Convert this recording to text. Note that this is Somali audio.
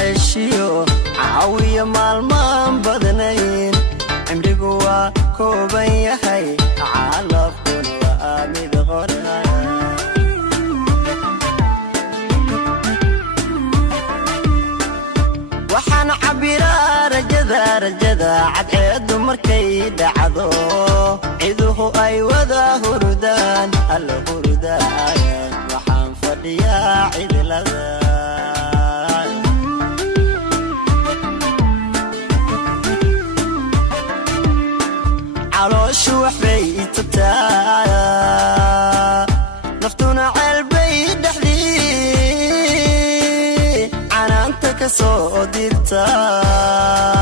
عشيو عاوية مالمان بدنين عمري قوة كوبان يحي عالفكن وآمد غرها waxaan cabiraa rajada cadceed markay dhacdo ciduhu ay wada hurdaan alla hurdaan waxaan fadhiyaa cidlada calooshu waxbay itabtaa naftuna qalbay dhaxdii canaanta ka soo dirtaa